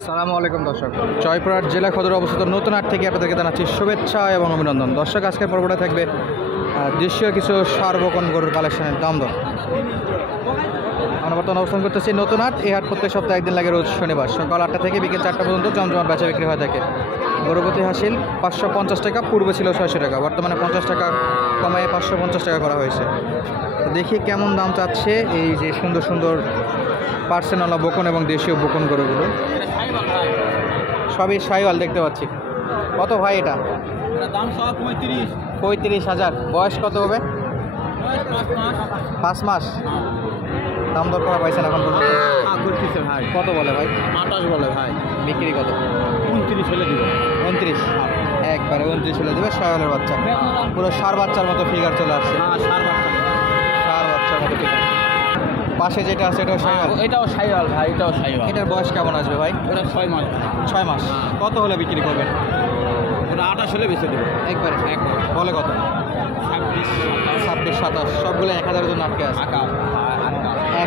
আসসালামু আলাইকুম দর্শক, জয়পুরহাট জেলা সদর অবস্থিত নতুন হাট থেকে আপনাদেরকে জানাচ্ছি শুভেচ্ছা এবং অভিনন্দন। দর্শক, আজকের পর্বটা থাকবে দেশীয় কিছু সারবকন গরুর কালেকশনের দাম দর। আমরা বর্তমানে অবস্থান করতেছি নতুন হাট। এই হাট প্রত্যেক সপ্তাহে একদিন লাগে, রোজ শনিবার সকাল 8টা থেকে বিকেল 4টা পর্যন্ত জমজমাট বেচা বিক্রি হয়ে থাকে। গরুপতি হাসিল 550 টাকা, পূর্বে ছিল 600 টাকা, বর্তমানে 50 টাকা কমায় 550 টাকা করা হয়েছে। তো দেখি কেমন দাম চাচ্ছে এই যে সুন্দর সুন্দর পার্সেনালা বকন এবং দেশীয় বকন গরুগুলো। সবই সাইওয়াল দেখতে পাচ্ছি। কত ভাই এটা? দাম সব 35,000। বয়স কত হবে? 5 মাস। দাম দর করা পাইছেন এখন পর্যন্ত? ভাই কত বলে ভাই? 28 বলে ভাই। বিক্রি কত? 29 হলে দিব। 29। একবারে 29 হলে দেবে। সাইওয়ালের বাচ্চা, পুরো ষাঁড় বাচ্চার মতো ফিগার চলে আসছে। ষাঁড় বাচ্চার মতো ফিগার। পাশে যেটা আছে এটাও সাইওয়াল? এটাও সাইওয়াল ভাই, এটাও সাইওয়াল। এটার বয়স কেমন আসবে ভাই? ওটা 6 মাস। 6 মাস। কত হলে বিক্রি করবেন? ওটা 28 হলে বেচে দেবো। একবারে বলে কত? 26, 27 সবগুলো 1000-এর জন্য আটকে আছে।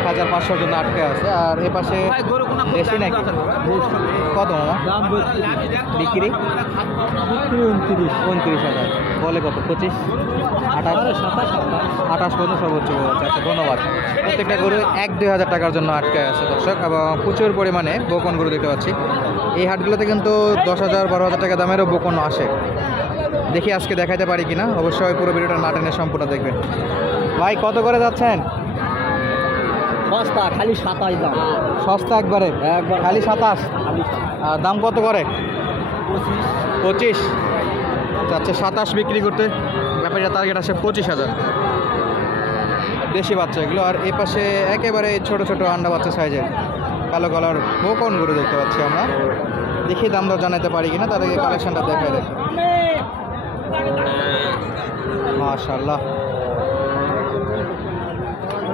1500-এর জন্য আটকে আছে। আর এ পাশে বেশি নাকি? কত মামা দাম বিক্রি? 29,000। বলে কত? 25, 28 পর্যন্ত সর্বোচ্চ বলছে। আচ্ছা, ধন্যবাদ। প্রত্যেকটা গরু 1-2 হাজার টাকার জন্য আটকে আছে দর্শক, এবং প্রচুর পরিমাণে বকন গরু দেখতে পাচ্ছি। এই হাটগুলোতে কিন্তু 10,000, 12,000 টাকা দামেরও বকন আসে। দেখি আজকে দেখাইতে পারি কিনা। অবশ্যই পুরো ভিডিওটা না টেনে সম্পূর্ণ দেখবেন। ভাই কত করে যাচ্ছেন? সস্তা, খালি 27 দাম। সস্তা একবারে? খালি 27। আর দাম কত করে? 25 যাচ্ছে। 27 বিক্রি করতে ব্যাপারটা টার্গেট আসে 25,000। দেশি বাচ্চা এগুলো। আর এই পাশে একেবারে ছোট ছোট আন্ডা বাচ্চা সাইজের কালো কালার বকন গরু দেখতে পাচ্ছি আমরা। দেখি দাম দর জানাতে পারি কিনা, তাদেরকে কালেকশনটা দেখাই দেয়। মাশাআল্লাহ,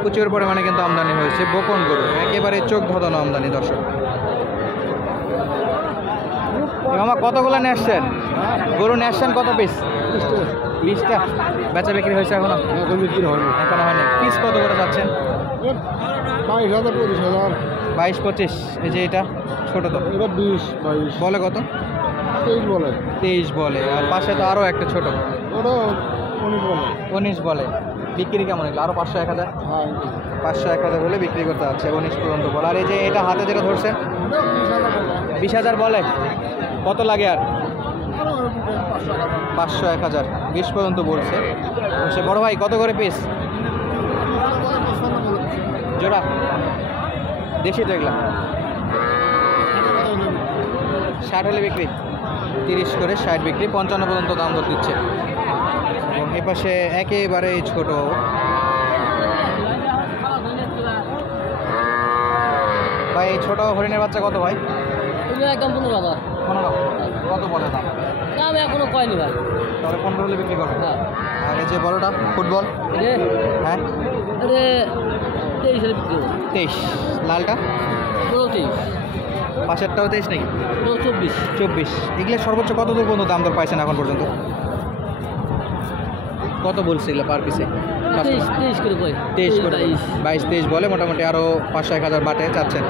প্রচুর পরিমাণে কিন্তু আমদানি হয়েছে বকন গরু, একেবারে চোখ ধাঁধানো আমদানি দর্শক। মামা কতগুলো নিয়ে আসছেন? গরু নিয়ে আসছেন কত পিস? 20টা। বেচা বিক্রি হয়েছে এখনো? এখনো হয়নি। পিস কত করে যাচ্ছেন? 22,000, 22-25। এই যে এটা ছোট তো, এটা 20-22 বলে কত? 23 বলে। 23 বলে। আর পাশে তো আরও একটা ছোট, ওটা 19 বলে। 19 বলে। বিক্রি কেমন এগুলো? আরও 500-1000? হ্যাঁ, 500-1000 হলে বিক্রি করতে যাচ্ছে। 19 পর্যন্ত বলে। আর এই যে এটা হাতে যেটা ধরছেন 20,000 বলে। কত লাগে আর? 500-1000, 20 পর্যন্ত বলছে। সে বড় ভাই কত করে পিস জোড়া? দেশি তো এগুলা। 60 হলে বিক্রি? 30 করে 60 বিক্রি। 55 পর্যন্ত দাম দর দিচ্ছে। এবং এ পাশে একেবারে ছোট ভাই, এই ছোট হরিণের বাচ্চা কত ভাই? একদম 15,000। 15। কত বলে দাম? দাম এখনো কয়নি ভাই। তাহলে 15 হলে বিক্রি করবেন। হ্যাঁ। আর এই যে বড়টা ফুটবল? হ্যাঁ, 23 হলে বিক্রি করবো। 23। লালটা? 23। পাশেরটাও 23 নাকি? 24। 24। এগুলো সর্বোচ্চ কত দূর পর্যন্ত দাম দর পাইছেন এখন পর্যন্ত? কত বলছে এগুলো পার পিসে? 23 করে কই? 23 করে। 22-23 বলে। মোটামুটি আরও 500-1000 বাটে চাচ্ছেন।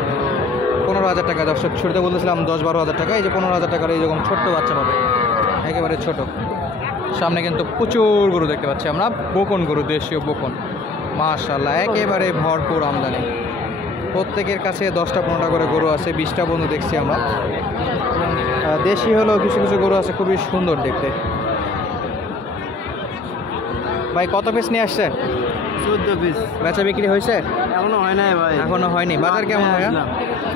15,000 টাকা দর্শক। শুরুতে বলতেছিলাম 10-12,000 টাকা। এই যে 15,000 টাকার এইরকম ছোট্ট বাচ্চা পাবে, একেবারে ছোট। সামনে কিন্তু প্রচুর গরু দেখতে পাচ্ছি আমরা, বকন গরু, দেশীয় বকন। মাশাআল্লাহ, একেবারে ভরপুর আমদানি। প্রত্যেকের কাছে 10টা-15টা করে গরু আছে। 20টা বন্ধু দেখছি আমরা। দেশি হলেও কিছু কিছু গরু আছে খুবই সুন্দর দেখতে। ভাই কত পিস নিয়ে আসছেন? 14 পিস। বেচা বিক্রি হয়েছে? এখনো হয় নাই ভাই। এখনো হয়নি। বাজার কেমন হয়?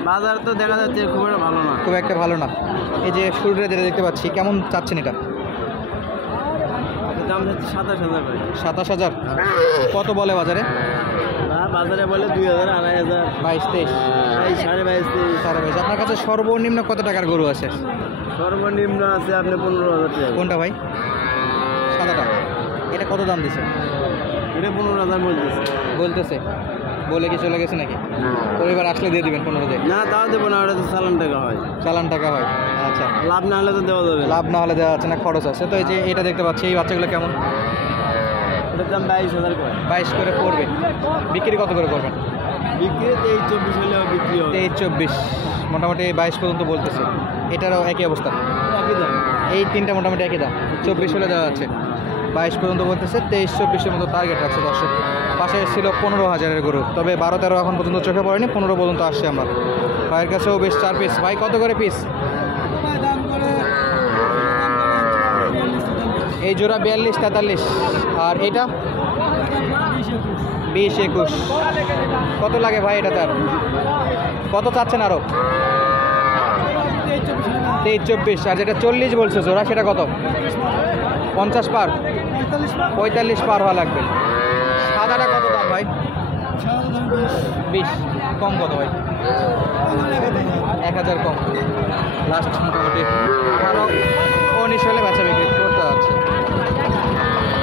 বাজার তো দেখা যাচ্ছে খুব একটা ভালো না। খুব একটা ভালো না। এই যে শুরুতে যেটা দেখতে পাচ্ছি, কেমন চাচ্ছেন এটা? দাম হচ্ছে 27,000 ভাই। 27,000। কত বলে বাজারে? বাজারে বলে 2,000, 2,500। 22-23। 22,500, 22,500। আপনার কাছে সর্বনিম্ন কত টাকার গরু আছে? সর্বনিম্ন আছে আপনি 15,000 টাকা। কোনটা ভাই? সাদাটা? এটা কত দাম দিছে? এটা 15,000 বলতেছে। বলে কি চলে গেছে নাকি? পরিবার আসলে দিয়ে দিবেন 15 দিয়ে? না, তাও দেবো না, ওটা তো চালান টাকা হয়। চালান টাকা হয়। আচ্ছা, লাভ না হলে তো দেওয়া যাবে। লাভ না হলে দেওয়া যাচ্ছে না, খরচ আছে তো। এই যে এটা দেখতে পাচ্ছি, এই বাচ্চাগুলো কেমন? এটার দাম 22,000 করে। 22 করে পড়বে। বিক্রি কত করে করবেন? বিক্রি 23-24 হলেও বিক্রি হবে। 23-24। মোটামুটি 22 পর্যন্ত বলতেছে। এটারও একই অবস্থা, একই দাম। এই তিনটা মোটামুটি একই দাম। 24 হলে দেওয়া আছে, 22 পর্যন্ত বলতেছে। 23-24-এর মতো টার্গেট রাখছে দর্শক। পাশে ছিল 15,000-এর গরু, তবে 12-13 এখন পর্যন্ত চোখে পড়েনি, 15 পর্যন্ত আসছে আমরা। ভাইয়ের কাছেও বেশ 4 পিস। ভাই কত করে পিস? এই জোড়া 42-43, আর এটা 20-21। কত লাগে ভাই এটা? তার কত চাচ্ছেন আরও? 23-24। আর যেটা 40 বলছে জোড়া, সেটা কত? 50 পার, 45 পার হওয়া লাগবে। সাদাটা কত দাম ভাই? 20। কম কত ভাই? 1000 কম। লাস্ট মোটামুটি 18-19 হলে বেচা বিক্রি করতে যাচ্ছে।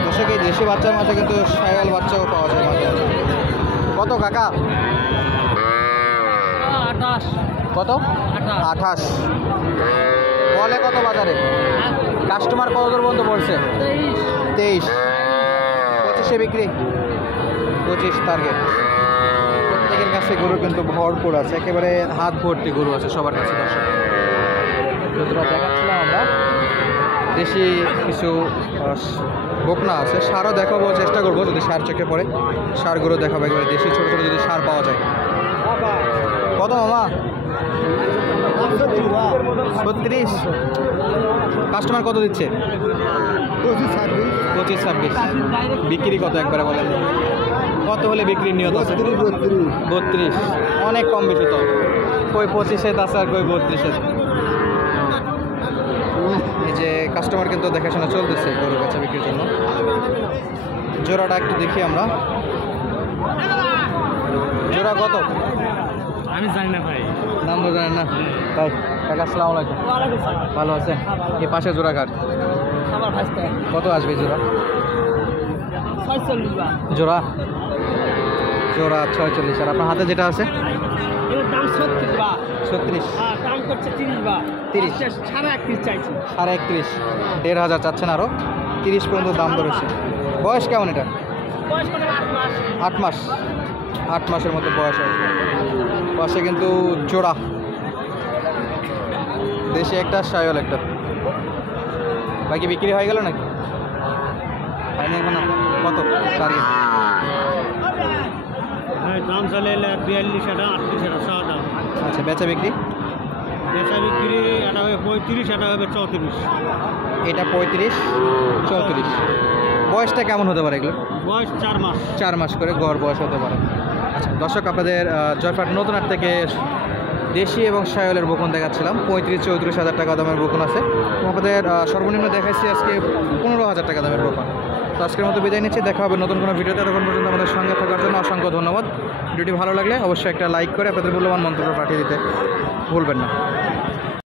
দর্শক, এই দেশি বাচ্চার মাঝে কিন্তু শায়াল বাচ্চাও পাওয়া যায় মাঝে মাঝে। কত কাকা? 28। কত? 28 বলে। কত বাজারে? কাস্টমার কত দূর পর্যন্ত বলছে? 23। 25-এ বিক্রি। 25 টার্গেট। প্রত্যেকের কাছে গরু কিন্তু ভরপুর আছে, একেবারে হাত ভর্তি গরু আছে সবার কাছে দর্শক। যতটা দেখাচ্ছিলাম আমরা, দেশি কিছু বকনা আছে, সারও দেখাবো, চেষ্টা করবো যদি সার চোখে পড়ে। সারগুলো দেখাবো একেবারে দেশি ছোটো ছোটো যদি সার পাওয়া যায়। কত মামা? 36। কাস্টমার কত দিচ্ছে? 25-26। বিক্রি কত একবারে বলেন? কত হলে বিক্রির নিয়ত আছে? 32। অনেক কম বেশি তো, কই 25-এ আছে আর কই 32-এ। এই যে কাস্টমার কিন্তু দেখাশোনা চলতেছে গরু বেচা বিক্রির জন্য। জোড়াটা একটু দেখি আমরা। জোড়া কত? আমি জানি না ভাই, নাম তো জানেন না তাই? কাকা আসসালামু আলাইকুম। ভালো আছেন? এই পাশে জোড়া কার? আমার ভাইস্তে কত আসবে জোড়া? 46 বা জোড়া জোড়া 46। আর আপনার হাতে যেটা আছে? এর দাম 36 বা 36। হ্যাঁ, দাম করছে 30 বা 30। 31.5 চাইছি। 31.5। 1,500 চাচ্ছেন আরও, 30 পর্যন্ত দাম ধরেছে। বয়স কেমন এটা? বয়স কত? 8 মাস। 8 মাস। 8 মাসের মতো বয়স আছে। পাশে কিন্তু জোড়া, দেশে একটা শায়াল একটা। বাকি বিক্রি হয়ে গেল নাকি? হয়নি এখনো? কত টার্গেট? হ্যাঁ, দাম চলে 42, 38 সব দাম। আচ্ছা, বেচা বিক্রি? বেচা বিক্রি এটা হবে 35, এটা হবে 34। এটা 35, 34। বয়সটা কেমন হতে পারে এগুলো? বয়স 4 মাস। 4 মাস করে গড় বয়স হতে পারে। আচ্ছা দর্শক, আপনাদের জয়পাট নতুন হাট থেকে দেশি এবং শায়ালের বকন দেখাচ্ছিলাম। 35-34 হাজার টাকা দামের বকন আছে। আপনাদের সর্বনিম্ন দেখাচ্ছি আজকে 15,000 টাকা দামের বকন। তো আজকের মতো বিদায় নিচ্ছি, দেখা হবে নতুন কোনো ভিডিওতে। তখন পর্যন্ত আমাদের সঙ্গে থাকার জন্য অসংখ্য ধন্যবাদ। ভিডিওটি ভালো লাগলে অবশ্যই একটা লাইক করে আপনাদের মূল্যবান মন্তব্য পাঠিয়ে দিতে ভুলবেন না।